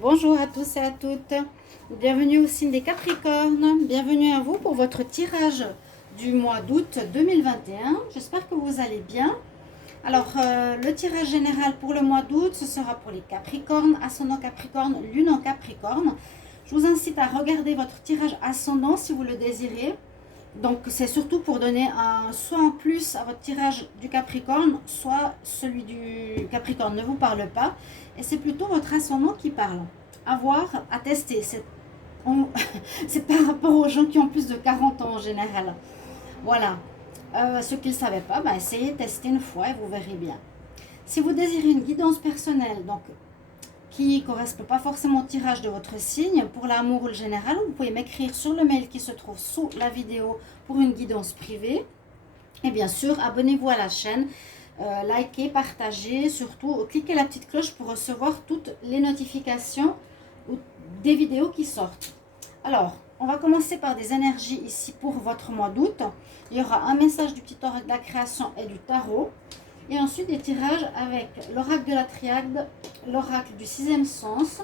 Bonjour à tous et à toutes. Bienvenue au signe des Capricornes. Bienvenue à vous pour votre tirage du mois d'août 2021. J'espère que vous allez bien. Alors, le tirage général pour le mois d'août, ce sera pour les Capricornes, ascendant Capricorne, lune en Capricorne. Je vous incite à regarder votre tirage ascendant si vous le désirez. Donc, c'est surtout pour donner soit en plus à votre tirage du Capricorne, soit celui du Capricorne ne vous parle pas. Et c'est plutôt votre ascendant qui parle. À voir, à tester. C'est par rapport aux gens qui ont plus de 40 ans en général. Voilà. Ceux qui ne le savaient pas, essayez, tester une fois et vous verrez bien. Si vous désirez une guidance personnelle, donc qui ne correspond pas forcément au tirage de votre signe, pour l'amour ou le général, vous pouvez m'écrire sur le mail qui se trouve sous la vidéo pour une guidance privée. Et bien sûr, abonnez-vous à la chaîne, likez, partagez, surtout cliquez la petite cloche pour recevoir toutes les notifications des vidéos qui sortent. Alors, on va commencer par des énergies ici pour votre mois d'août. Il y aura un message du petit oracle de la création et du tarot. Et ensuite des tirages avec l'oracle de la triade, l'oracle du sixième sens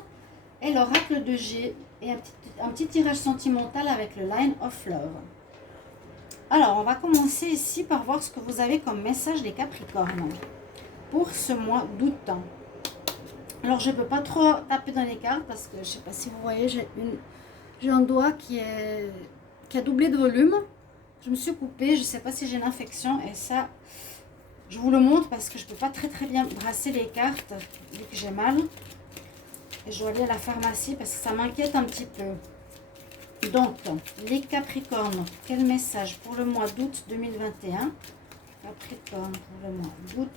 et l'oracle de G. Et un petit tirage sentimental avec le Line of Love. Alors, on va commencer ici par voir ce que vous avez comme message les Capricornes pour ce mois d'août. Alors, je ne peux pas trop taper dans les cartes parce que je ne sais pas si vous voyez, j'ai un doigt qui a doublé de volume. Je me suis coupée, je ne sais pas si j'ai une infection et ça, je vous le montre parce que je ne peux pas très bien brasser les cartes vu que j'ai mal. Et je dois aller à la pharmacie parce que ça m'inquiète un petit peu. Donc, les Capricornes, quel message pour le mois d'août 2021? Capricorne pour le mois d'août.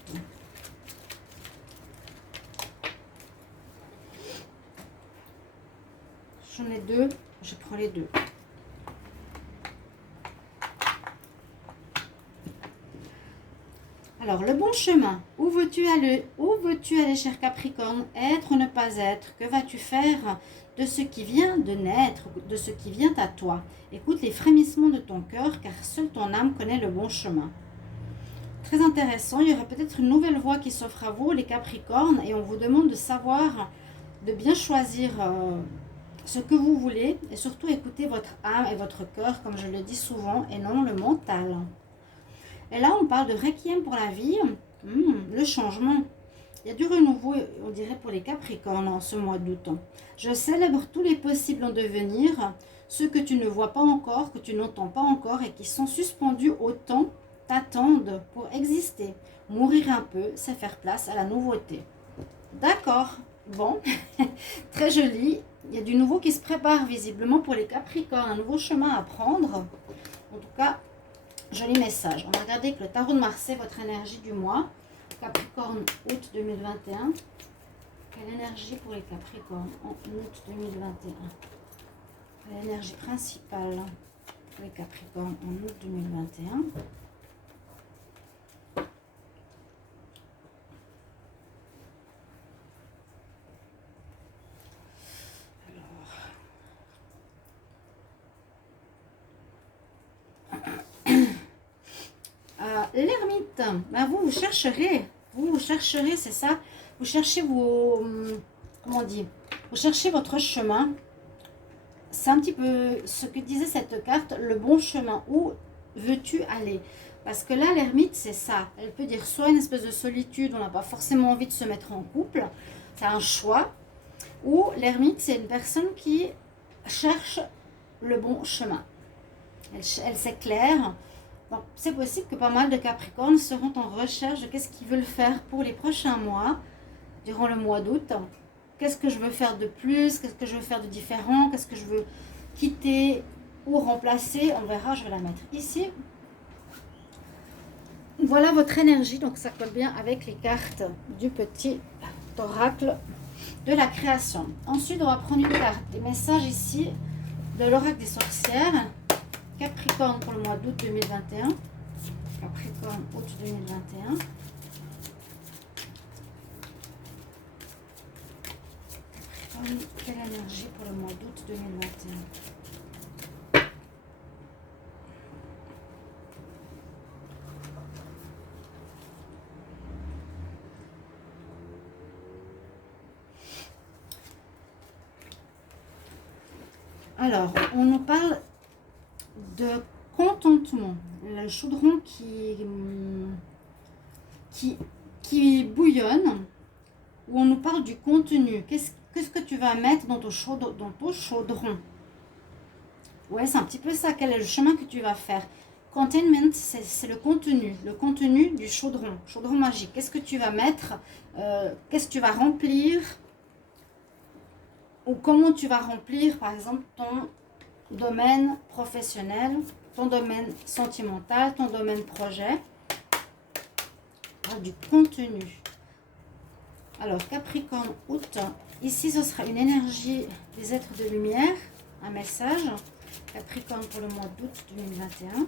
J'en ai deux, je prends les deux. Alors, le bon chemin, où veux-tu aller? Où veux-tu aller, cher Capricorne? Être ou ne pas être? Que vas-tu faire de ce qui vient de naître, de ce qui vient à toi? Écoute les frémissements de ton cœur, car seule ton âme connaît le bon chemin. Très intéressant, il y aurait peut-être une nouvelle voie qui s'offre à vous, les Capricornes, et on vous demande de savoir, de bien choisir ce que vous voulez, et surtout écouter votre âme et votre cœur, comme je le dis souvent, et non le mental. Et là, on parle de requiem pour la vie, le changement. Il y a du renouveau, on dirait, pour les Capricornes en ce mois d'août. Je célèbre tous les possibles en devenir, ceux que tu ne vois pas encore, que tu n'entends pas encore et qui sont suspendus au temps, t'attendent pour exister. Mourir un peu, c'est faire place à la nouveauté. D'accord, bon, très joli. Il y a du nouveau qui se prépare visiblement pour les Capricornes, un nouveau chemin à prendre. En tout cas, joli message. On va regarder avec le tarot de Marseille, votre énergie du mois. Capricorne, août 2021. Quelle énergie pour les Capricornes en août 2021? Quelle énergie principale pour les Capricornes en août 2021? L'ermite, vous chercherez, c'est ça, vous cherchez comment on dit, vous cherchez votre chemin. C'est un petit peu ce que disait cette carte, le bon chemin. Où veux-tu aller? Parce que là, l'ermite, c'est ça. Elle peut dire soit une espèce de solitude, on n'a pas forcément envie de se mettre en couple, c'est un choix. Ou l'ermite, c'est une personne qui cherche le bon chemin. Elle s'éclaire. Donc, c'est possible que pas mal de Capricornes seront en recherche de qu'est-ce qu'ils veulent faire pour les prochains mois, durant le mois d'août. Qu'est-ce que je veux faire de plus? Qu'est-ce que je veux faire de différent? Qu'est-ce que je veux quitter ou remplacer? On verra, je vais la mettre ici. Voilà votre énergie, donc ça colle bien avec les cartes du petit oracle de la création. Ensuite, on va prendre une carte, des messages ici de l'oracle des sorcières. Capricorne pour le mois d'août 2021. Capricorne, août 2021. Capricorne, quelle énergie pour le mois d'août 2021? Alors, on nous parle de contentement. Le chaudron qui bouillonne, où on nous parle du contenu. Qu'est-ce que tu vas mettre dans ton chaudron? Ouais, c'est un petit peu ça. Quel est le chemin que tu vas faire? Containment, c'est le contenu du chaudron magique. Qu'est-ce que tu vas mettre? Qu'est-ce que tu vas remplir? Ou comment tu vas remplir, par exemple, ton domaine professionnel, ton domaine sentimental, ton domaine projet. Du contenu. Alors, Capricorne, août. Ici, ce sera une énergie des êtres de lumière, un message. Capricorne pour le mois d'août 2021.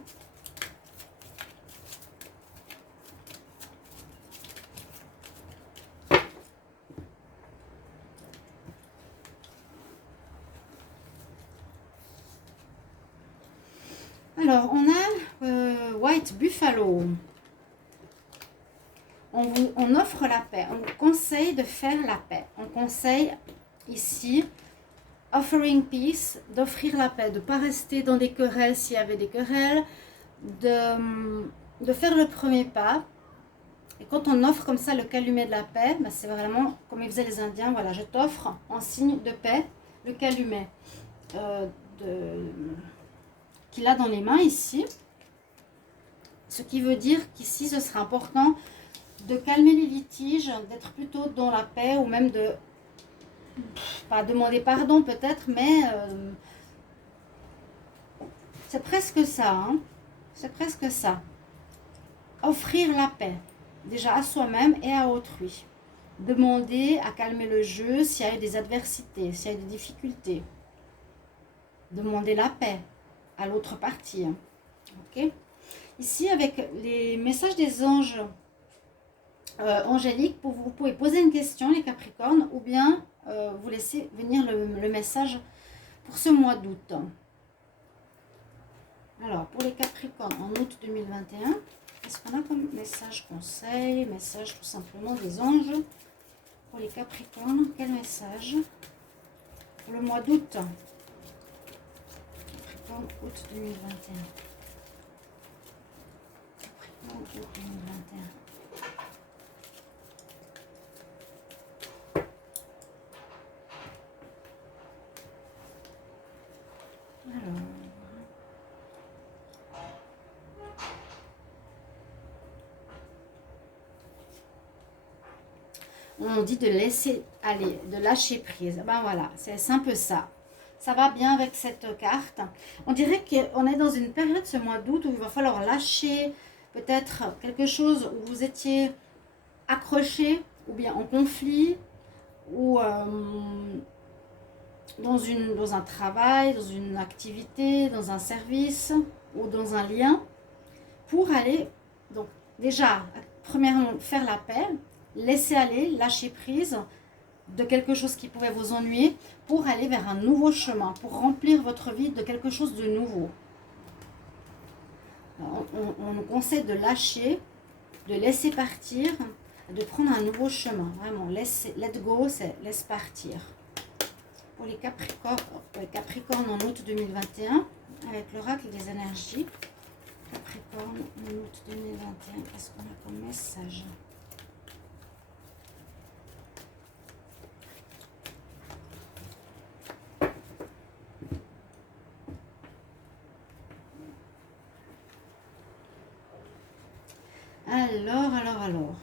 Alors, on a White Buffalo. On offre la paix. On vous conseille de faire la paix. On conseille ici, offering peace, d'offrir la paix, de ne pas rester dans des querelles s'il y avait des querelles, de faire le premier pas. Et quand on offre comme ça le calumet de la paix, ben c'est vraiment comme ils faisaient les Indiens. Voilà, je t'offre en signe de paix le calumet qu'il a dans les mains ici. Ce qui veut dire qu'ici, ce sera important de calmer les litiges, d'être plutôt dans la paix ou même de, pas demander pardon peut-être, mais c'est presque ça, hein, c'est presque ça. Offrir la paix, déjà à soi-même et à autrui. Demander à calmer le jeu s'il y a eu des adversités, s'il y a eu des difficultés. Demander la paix à l'autre partie. Hein. Ok. Ici, avec les messages des anges angéliques, vous pouvez poser une question, les Capricornes, ou bien vous laisser venir le message pour ce mois d'août. Alors, pour les Capricornes, en août 2021, qu'est-ce qu'on a comme message conseil, message tout simplement des anges? Pour les Capricornes, quel message pour le mois d'août? Capricorne, août 2021. Capricorne, août 2021. Alors, on dit de laisser aller, de lâcher prise. Ben voilà, c'est un peu ça. Ça va bien avec cette carte. On dirait qu'on est dans une période, ce mois d'août, où il va falloir lâcher peut-être quelque chose où vous étiez accroché, ou bien en conflit, ou dans un travail, dans une activité, dans un service, ou dans un lien, pour aller, donc déjà, premièrement, faire la paix, laisser aller, lâcher prise de quelque chose qui pouvait vous ennuyer pour aller vers un nouveau chemin, pour remplir votre vie de quelque chose de nouveau. On nous conseille de lâcher, de laisser partir, de prendre un nouveau chemin. Vraiment, let go, c'est laisse partir. Pour les Capricornes en août 2021, avec l'oracle des énergies. Capricorne en août 2021, qu'est-ce qu'on a comme message ? Alors.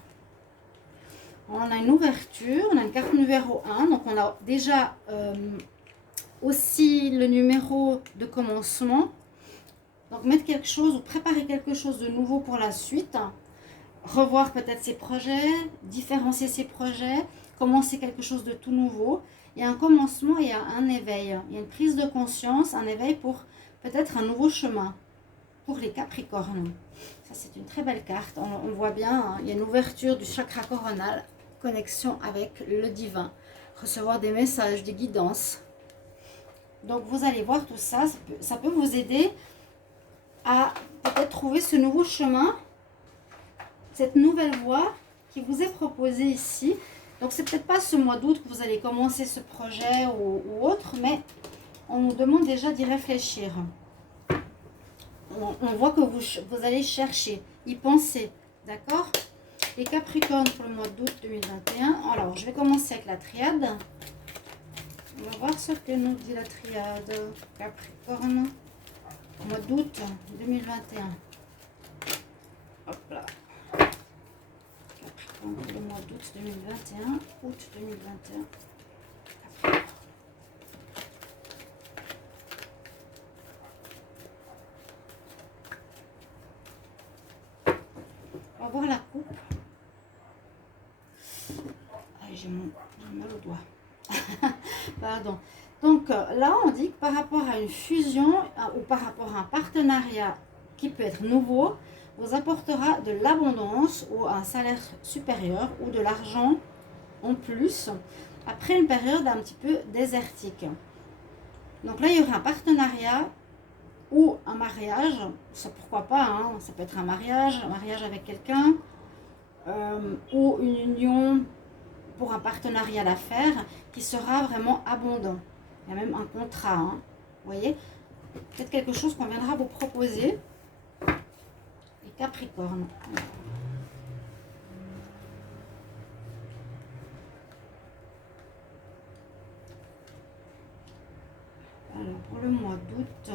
On a une ouverture, on a une carte numéro 1, donc on a déjà aussi le numéro de commencement. Donc mettre quelque chose ou préparer quelque chose de nouveau pour la suite. Revoir peut-être ses projets, différencier ses projets, commencer quelque chose de tout nouveau. Il y a un commencement et un éveil. Il y a une prise de conscience, un éveil pour peut-être un nouveau chemin pour les Capricornes. Ça, c'est une très belle carte. On voit bien, hein, il y a une ouverture du chakra coronal, connexion avec le divin, recevoir des messages, des guidances. Donc, vous allez voir tout ça. Ça peut vous aider à peut-être trouver ce nouveau chemin, cette nouvelle voie qui vous est proposée ici. Donc, c'est peut-être pas ce mois d'août que vous allez commencer ce projet ou autre, mais on nous demande déjà d'y réfléchir. On voit que vous allez chercher, y penser, d'accord? Les Capricornes pour le mois d'août 2021. Alors, je vais commencer avec la triade. On va voir ce que nous dit la triade Capricorne au mois d'août 2021. Hop là. Capricorne pour le mois d'août 2021. Août 2021. Capricorne. On va voir la coupe. Ah, j'ai mal au doigt. Pardon. Donc là, on dit que par rapport à une fusion ou par rapport à un partenariat qui peut être nouveau, vous apportera de l'abondance ou un salaire supérieur ou de l'argent en plus après une période un petit peu désertique. Donc là, il y aura un partenariat ou un mariage, ça pourquoi pas, hein, ça peut être un mariage avec quelqu'un ou une union pour un partenariat d'affaires qui sera vraiment abondant. Il y a même un contrat, hein, vous voyez, peut-être quelque chose qu'on viendra vous proposer. Les Capricornes. Alors, pour le mois d'août,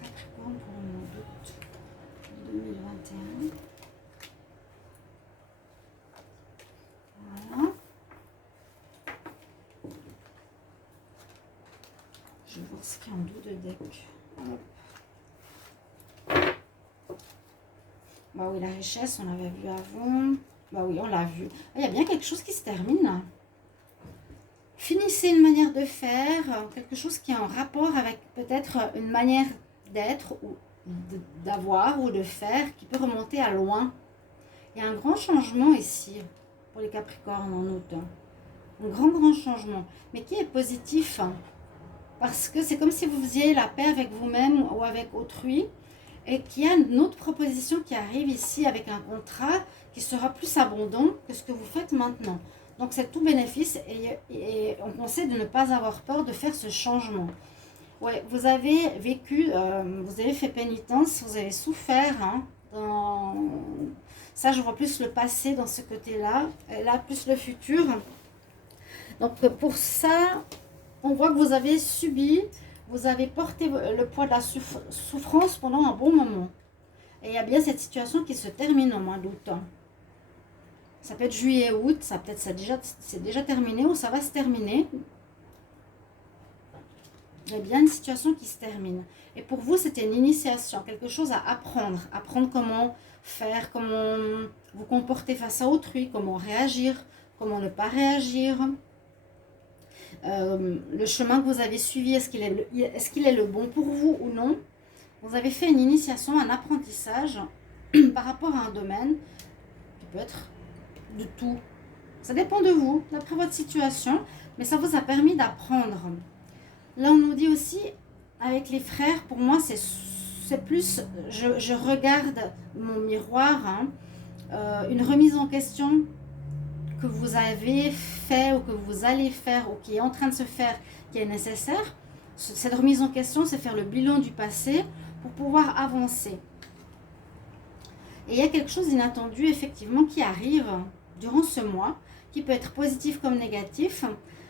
Capricorne pour le mois d'août 2021. Voilà. Je vais voir ce qu'il y a en dos de deck. Hop. Bah oui, la richesse, on l'avait vu avant. Bah oui, on l'a vu. Il y a bien quelque chose qui se termine là. Finissez une manière de faire, quelque chose qui est en rapport avec peut-être une manière d'être ou d'avoir ou de faire qui peut remonter à loin. Il y a un grand changement ici pour les Capricornes en août. Un grand changement, mais qui est positif. Parce que c'est comme si vous faisiez la paix avec vous-même ou avec autrui. Et qu'il y a une autre proposition qui arrive ici avec un contrat qui sera plus abondant que ce que vous faites maintenant. Donc c'est tout bénéfice et on conseille de ne pas avoir peur de faire ce changement. Ouais, vous avez vécu, vous avez fait pénitence, vous avez souffert. Hein, ça, je vois plus le passé dans ce côté-là. Et là, plus le futur. Donc pour ça, on voit que vous avez subi, vous avez porté le poids de la souffrance pendant un bon moment. Et il y a bien cette situation qui se termine au mois d'août. Ça peut être juillet, août, ça peut-être c'est déjà terminé ou ça va se terminer. Il y a bien une situation qui se termine. Et pour vous, c'était une initiation, quelque chose à apprendre. Apprendre comment faire, comment vous comporter face à autrui, comment réagir, comment ne pas réagir. Le chemin que vous avez suivi, est-ce qu'il est le bon pour vous ou non? Vous avez fait une initiation, un apprentissage par rapport à un domaine qui peut être de tout. Ça dépend de vous, d'après votre situation, mais ça vous a permis d'apprendre. Là, on nous dit aussi, avec les frères, pour moi, c'est plus, je regarde mon miroir, hein, une remise en question que vous avez fait ou que vous allez faire ou qui est en train de se faire, qui est nécessaire. Cette remise en question, c'est faire le bilan du passé pour pouvoir avancer. Et il y a quelque chose d'inattendu, effectivement, qui arrive durant ce mois, qui peut être positif comme négatif.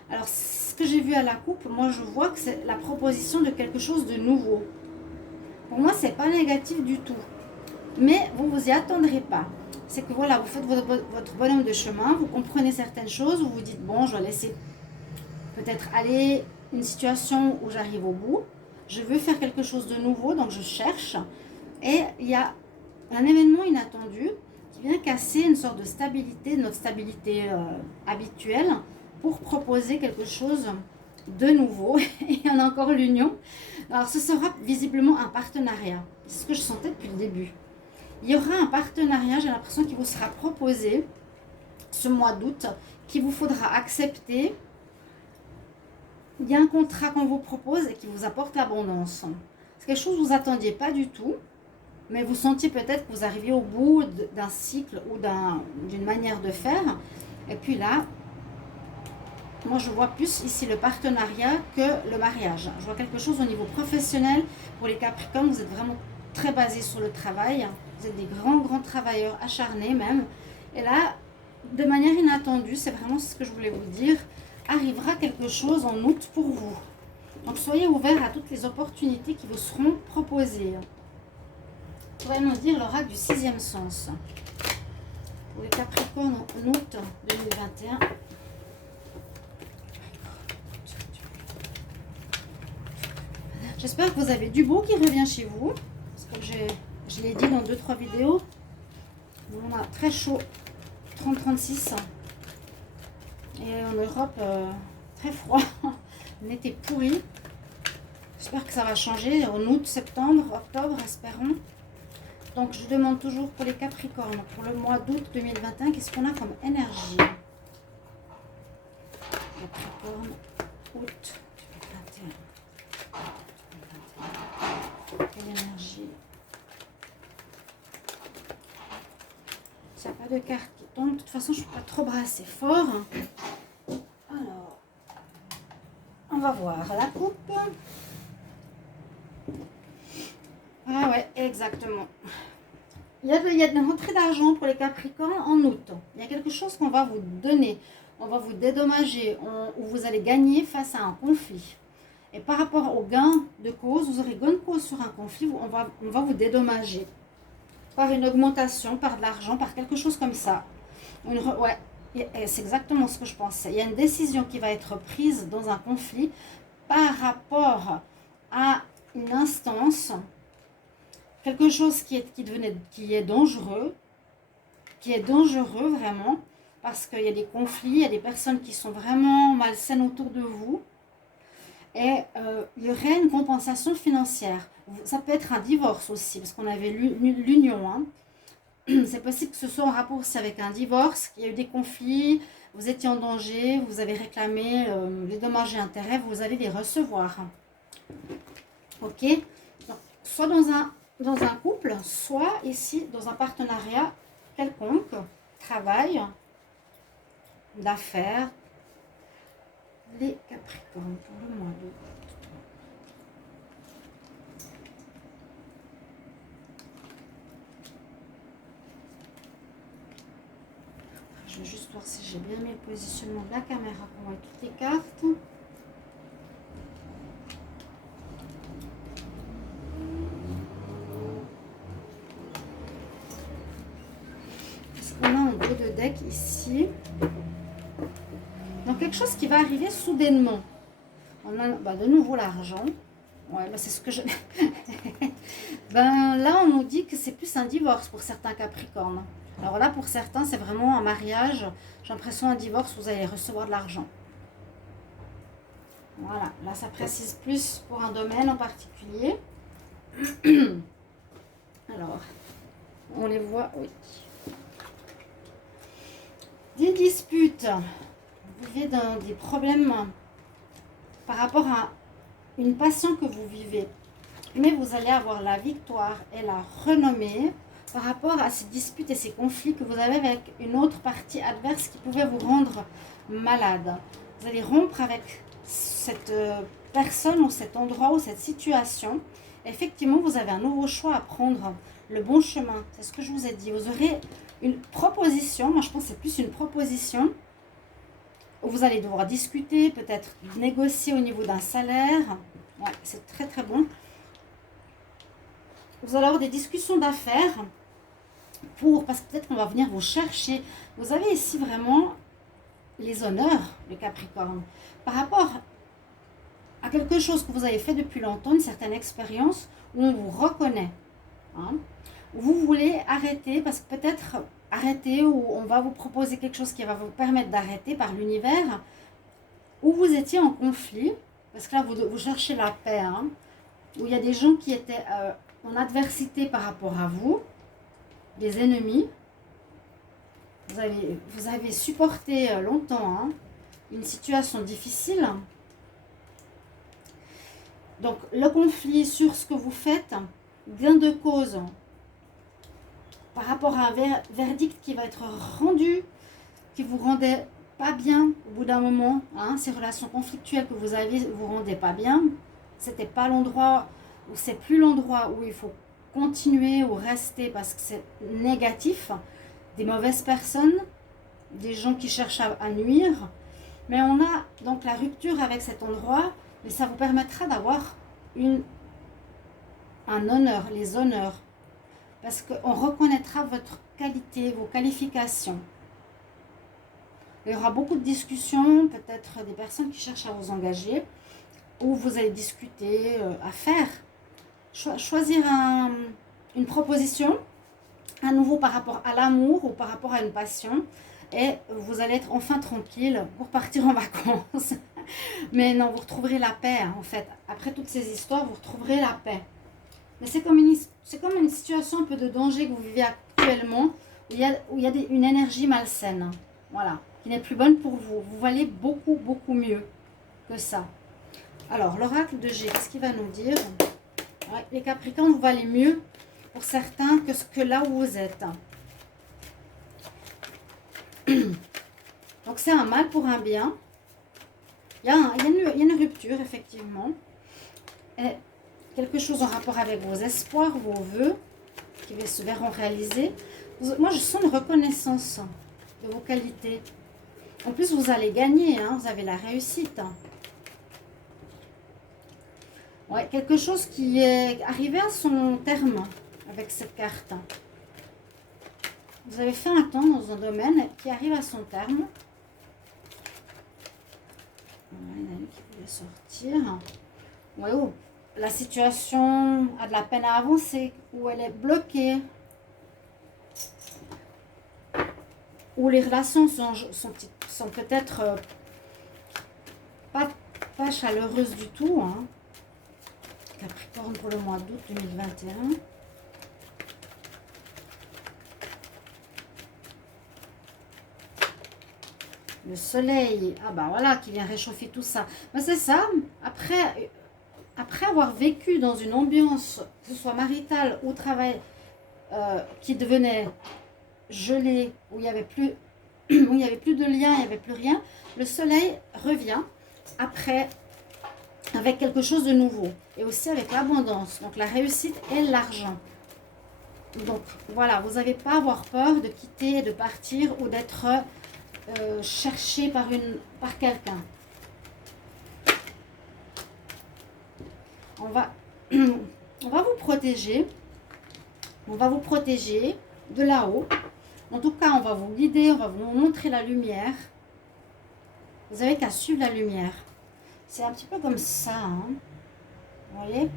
Alors, ce que j'ai vu à la coupe, moi, je vois que c'est la proposition de quelque chose de nouveau. Pour moi, c'est pas négatif du tout. Mais vous vous y attendrez pas. C'est que voilà, vous faites votre bonhomme de chemin, vous comprenez certaines choses, vous vous dites, bon, je vais laisser peut-être aller une situation où j'arrive au bout. Je veux faire quelque chose de nouveau, donc je cherche. Et il y a un événement inattendu qui vient casser une sorte de stabilité, notre stabilité habituelle, pour proposer quelque chose de nouveau. Et il y en a encore l'union. Alors ce sera visiblement un partenariat. C'est ce que je sentais depuis le début. Il y aura un partenariat, j'ai l'impression, qui vous sera proposé ce mois d'août, qu'il vous faudra accepter. Il y a un contrat qu'on vous propose et qui vous apporte l'abondance. C'est quelque chose que vous n'attendiez pas du tout, mais vous sentiez peut-être que vous arriviez au bout d'un cycle ou d'une manière de faire. Et puis là, Moi, je vois plus ici le partenariat que le mariage. Je vois quelque chose au niveau professionnel. Pour les Capricornes, vous êtes vraiment très basés sur le travail. Vous êtes des grands travailleurs, acharnés même. Et là, de manière inattendue, c'est vraiment ce que je voulais vous dire, arrivera quelque chose en août pour vous. Donc, soyez ouverts à toutes les opportunités qui vous seront proposées. Vous pourrez nous dire l'oracle du sixième sens. Pour les Capricornes en août 2021. J'espère que vous avez du beau qui revient chez vous. Parce que je l'ai dit dans 2-3 vidéos. On a très chaud, 30-36. Et en Europe, très froid. On était pourri. J'espère que ça va changer en août, septembre, octobre, espérons. Donc, je demande toujours pour les Capricornes, pour le mois d'août 2021, qu'est-ce qu'on a comme énergie? Capricorne, août 2021. Quelle énergie? Il n'y a pas de carte qui tombe. De toute façon, je ne peux pas trop brasser fort. Alors, on va voir la coupe. Ah ouais, exactement. Il y a des rentrées d'argent pour les Capricornes en août. Il y a quelque chose qu'on va vous donner. On va vous dédommager, ou vous allez gagner face à un conflit. Et par rapport au gain de cause, vous aurez gain de cause sur un conflit, on va vous dédommager. Par une augmentation, par de l'argent, par quelque chose comme ça. Ouais, c'est exactement ce que je pensais. Il y a une décision qui va être prise dans un conflit par rapport à une instance, quelque chose qui est dangereux vraiment, parce qu'il y a des conflits, il y a des personnes qui sont vraiment malsaines autour de vous, et il y aurait une compensation financière. Ça peut être un divorce aussi, parce qu'on avait l'union, hein. C'est possible que ce soit en rapport aussi avec un divorce, qu'il y a eu des conflits, vous étiez en danger, vous avez réclamé les dommages et intérêts, vous allez les recevoir. Ok? Donc, soit dans un couple, soit ici dans un partenariat quelconque, travail, d'affaires, les Capricornes pour le mois d'août. Je vais juste voir si j'ai bien mis le positionnement de la caméra pour voir toutes les cartes. Est-ce qu'on a un gros de deck ici? Donc quelque chose qui va arriver soudainement. On a de nouveau l'argent. Ouais, c'est ce que je... là, on nous dit que c'est plus un divorce pour certains Capricornes. Alors là, pour certains, c'est vraiment un mariage. J'ai l'impression un divorce, vous allez recevoir de l'argent. Voilà, là, ça précise plus pour un domaine en particulier. Alors, on les voit, oui. Des disputes. Vous vivez dans des problèmes par rapport à une passion que vous vivez. Mais vous allez avoir la victoire et la renommée par rapport à ces disputes et ces conflits que vous avez avec une autre partie adverse qui pouvait vous rendre malade. Vous allez rompre avec cette personne ou cet endroit ou cette situation. Effectivement, vous avez un nouveau choix à prendre, le bon chemin. C'est ce que je vous ai dit. Vous aurez une proposition, moi je pense que c'est plus une proposition, où vous allez devoir discuter, peut-être négocier au niveau d'un salaire. Ouais, c'est très bon. Vous allez avoir des discussions d'affaires parce que peut-être qu'on va venir vous chercher. Vous avez ici vraiment les honneurs, le Capricorne, par rapport à quelque chose que vous avez fait depuis longtemps, une certaine expérience où on vous reconnaît. Hein, où vous voulez arrêter, parce que peut-être arrêter, ou on va vous proposer quelque chose qui va vous permettre d'arrêter par l'univers, où vous étiez en conflit, parce que là vous cherchez la paix, hein, où il y a des gens qui étaient en adversité par rapport à vous, des ennemis. Vous avez supporté longtemps une situation difficile. Donc le conflit sur ce que vous faites, gain de cause par rapport à un verdict qui va être rendu, qui vous rendait pas bien au bout d'un moment, hein, ces relations conflictuelles que vous aviez, vous rendez pas bien, c'était pas l'endroit, ou c'est plus l'endroit où il faut continuer ou rester parce que c'est négatif, des mauvaises personnes, des gens qui cherchent à nuire, mais on a donc la rupture avec cet endroit, mais ça vous permettra d'avoir un honneur, les honneurs, parce qu'on reconnaîtra votre qualité, vos qualifications. Il y aura beaucoup de discussions, peut-être des personnes qui cherchent à vous engager, où vous allez discuter, à faire. Choisir une proposition, à nouveau par rapport à l'amour ou par rapport à une passion, et vous allez être enfin tranquille pour partir en vacances. Mais non, vous retrouverez la paix, hein, en fait. Après toutes ces histoires, vous retrouverez la paix. Mais c'est comme une situation un peu de danger que vous vivez actuellement, où il y a une énergie malsaine. Voilà, qui n'est plus bonne pour vous. Vous valez beaucoup, beaucoup mieux que ça. Alors, l'oracle de G, qu'est-ce qu'il va nous dire? Ouais, les Capricornes, vous valez mieux pour certains que là où vous êtes. Donc, c'est un mal pour un bien. Il y a une rupture, effectivement. Et quelque chose en rapport avec vos espoirs, vos vœux, qui se verront réalisés. Moi, je sens une reconnaissance de vos qualités. En plus, vous allez gagner, hein, vous avez la réussite. Ouais, quelque chose qui est arrivé à son terme avec cette carte. Vous avez fait un temps dans un domaine qui arrive à son terme. Il y en a une qui voulait sortir. Ouais, oh, la situation a de la peine à avancer, ou elle est bloquée. Ou les relations sont peut-être pas chaleureuses du tout. Hein. Capricorne pour le mois d'août 2021. Le soleil, ah bah voilà, qui vient réchauffer tout ça. Mais c'est ça, après avoir vécu dans une ambiance, que ce soit maritale ou travail, qui devenait gelée, où il n'y avait plus, où il y avait plus de lien, il n'y avait plus rien, le soleil revient après avec quelque chose de nouveau. Et aussi avec l'abondance, donc la réussite et l'argent. Donc voilà, vous n'avez pas à avoir peur de quitter, de partir ou d'être cherché par quelqu'un. On va vous protéger. On va vous protéger de là-haut. En tout cas, on va vous guider, on va vous montrer la lumière. Vous n'avez qu'à suivre la lumière. C'est un petit peu comme ça. Hein. Vous voyez?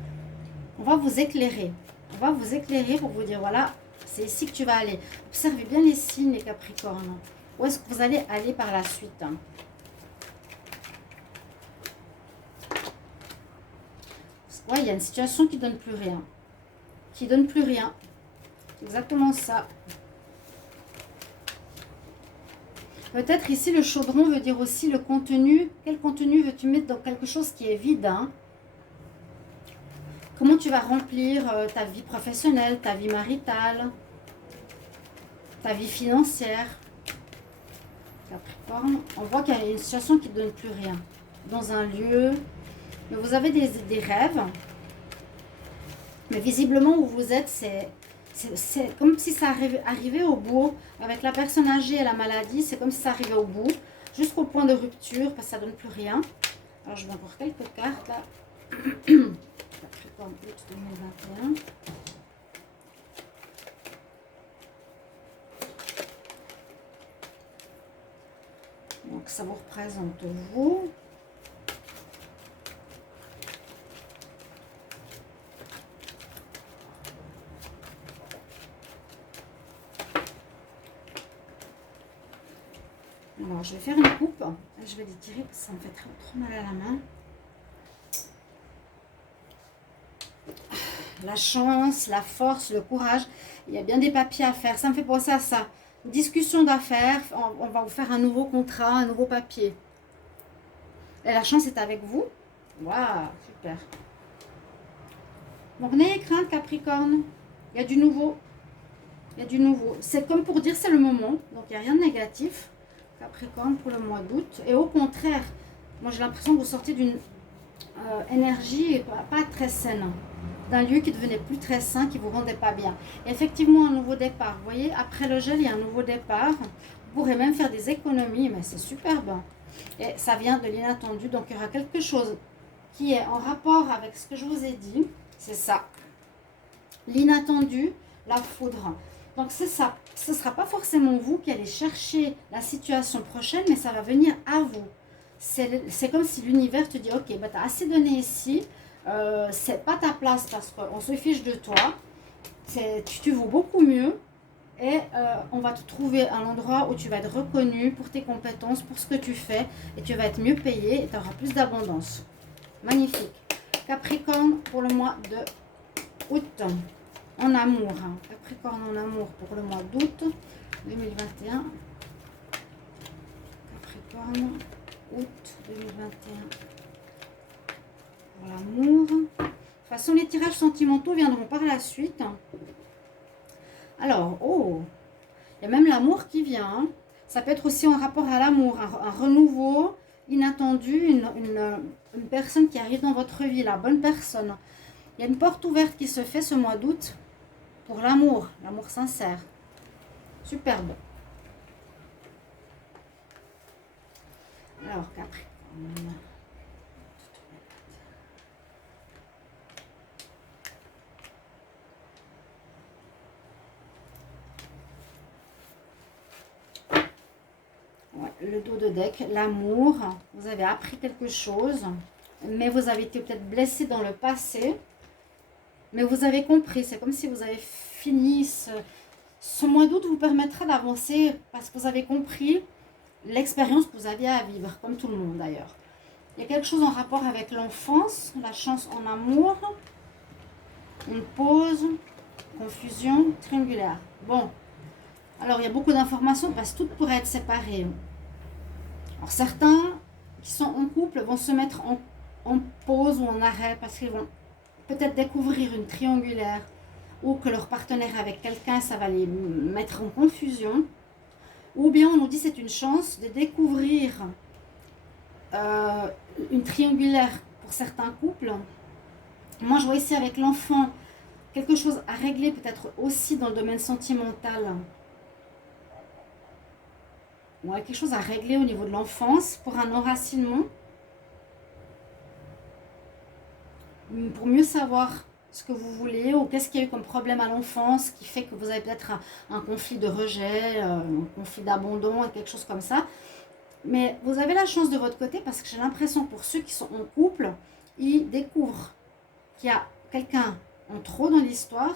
On va vous éclairer. On va vous éclairer pour vous dire, voilà, c'est ici que tu vas aller. Observez bien les signes, les Capricornes. Où est-ce que vous allez aller par la suite? Hein. Ouais, il y a une situation qui ne donne plus rien. Qui donne plus rien. Exactement ça. Peut-être ici, le chaudron veut dire aussi le contenu. Quel contenu veux-tu mettre dans quelque chose qui est vide, hein? Comment tu vas remplir ta vie professionnelle, ta vie maritale, ta vie financière? Capricorne, on voit qu'il y a une situation qui ne donne plus rien. Dans un lieu, mais vous avez des rêves. Mais visiblement, où vous êtes, c'est comme si ça arrivait au bout. Avec la personne âgée et la maladie, c'est comme si ça arrivait au bout. Jusqu'au point de rupture, parce que ça ne donne plus rien. Alors, je vais encore quelques cartes, là. Capricorne, août 2021. Donc, ça vous représente vous. Alors, je vais faire une coupe. Je vais les tirer parce que ça me fait trop mal à la main. La chance, la force, le courage. Il y a bien des papiers à faire. Ça me fait penser à ça. Discussion d'affaires. On va vous faire un nouveau contrat, un nouveau papier. Et la chance est avec vous. Waouh, super. Donc, n'ayez crainte, Capricorne. Il y a du nouveau. Il y a du nouveau. C'est comme pour dire c'est le moment. Donc, il n'y a rien de négatif. Capricorne, pour le mois d'août. Et au contraire, moi j'ai l'impression que vous sortez d'une énergie pas très saine, d'un lieu qui devenait plus très sain, qui vous rendait pas bien. Et effectivement, un nouveau départ. Vous voyez, après le gel, il y a un nouveau départ. Vous pourrez même faire des économies, mais c'est superbe. Et ça vient de l'inattendu, donc il y aura quelque chose qui est en rapport avec ce que je vous ai dit. C'est ça. L'inattendu, la foudre. Donc c'est ça. Ce ne sera pas forcément vous qui allez chercher la situation prochaine, mais ça va venir à vous. C'est comme si l'univers te dit, ok, bah, tu as assez donné ici, c'est pas ta place parce qu'on se fiche de toi, tu vaux beaucoup mieux et on va te trouver un endroit où tu vas être reconnu pour tes compétences, pour ce que tu fais et tu vas être mieux payé et tu auras plus d'abondance. Magnifique. Capricorne pour le mois de août. En amour, hein. Capricorne en amour pour le mois d'août 2021. Capricorne, août 2021. Pour l'amour. De toute façon, les tirages sentimentaux viendront par la suite. Alors, oh, il y a même l'amour qui vient. Hein. Ça peut être aussi en rapport à l'amour, un renouveau inattendu, une personne qui arrive dans votre vie, la bonne personne. Il y a une porte ouverte qui se fait ce mois d'août. Pour l'amour sincère. Superbe. Alors, Capricorne. Ouais, le dos de deck, l'amour. Vous avez appris quelque chose, mais vous avez été peut-être blessé dans le passé. Mais vous avez compris, c'est comme si vous avez fini. Ce mois d'août vous permettra d'avancer parce que vous avez compris l'expérience que vous aviez à vivre, comme tout le monde d'ailleurs. Il y a quelque chose en rapport avec l'enfance, la chance en amour, une pause, confusion, triangulaire. Bon, alors il y a beaucoup d'informations parce que tout pourrait être séparé. Alors certains qui sont en couple vont se mettre en pause ou en arrêt parce qu'ils vont peut-être découvrir une triangulaire ou que leur partenaire est avec quelqu'un, ça va les mettre en confusion. Ou bien on nous dit c'est une chance de découvrir une triangulaire pour certains couples. Moi je vois ici avec l'enfant quelque chose à régler peut-être aussi dans le domaine sentimental. Ouais, quelque chose à régler au niveau de l'enfance pour un enracinement. Pour mieux savoir ce que vous voulez ou qu'est-ce qu'il y a eu comme problème à l'enfance qui fait que vous avez peut-être un conflit de rejet, un conflit d'abandon, quelque chose comme ça. Mais vous avez la chance de votre côté parce que j'ai l'impression pour ceux qui sont en couple, ils découvrent qu'il y a quelqu'un en trop dans l'histoire,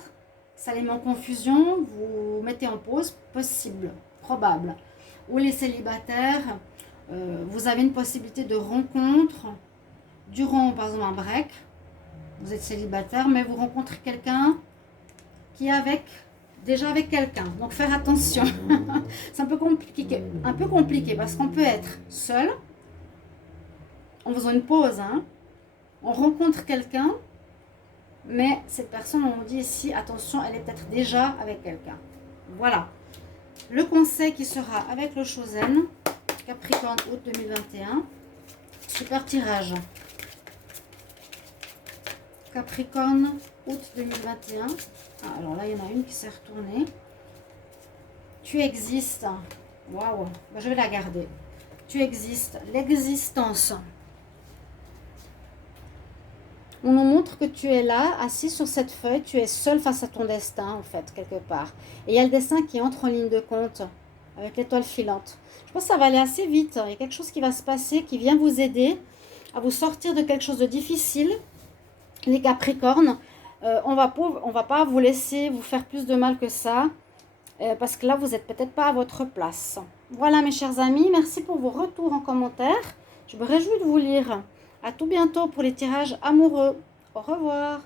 ça les met en confusion, vous mettez en pause, possible, probable. Ou les célibataires, vous avez une possibilité de rencontre durant par exemple un break. Vous êtes célibataire, mais vous rencontrez quelqu'un qui est déjà avec quelqu'un. Donc, faire attention. C'est un peu compliqué parce qu'on peut être seul en faisant une pause. Hein. On rencontre quelqu'un, mais cette personne, on dit ici, attention, elle est peut-être déjà avec quelqu'un. Voilà. Le conseil qui sera avec le Chosen, Capricorne, août 2021. Super tirage. Capricorne, août 2021. Ah, alors là, il y en a une qui s'est retournée. Tu existes. Waouh. Ben, je vais la garder. Tu existes. L'existence. On nous montre que tu es là, assis sur cette feuille. Tu es seul face à ton destin, en fait, quelque part. Et il y a le destin qui entre en ligne de compte avec l'étoile filante. Je pense que ça va aller assez vite. Il y a quelque chose qui va se passer, qui vient vous aider à vous sortir de quelque chose de difficile. Les Capricornes, on va pas vous laisser vous faire plus de mal que ça, parce que là, vous n'êtes peut-être pas à votre place. Voilà, mes chers amis, merci pour vos retours en commentaire. Je me réjouis de vous lire. À tout bientôt pour les tirages amoureux. Au revoir.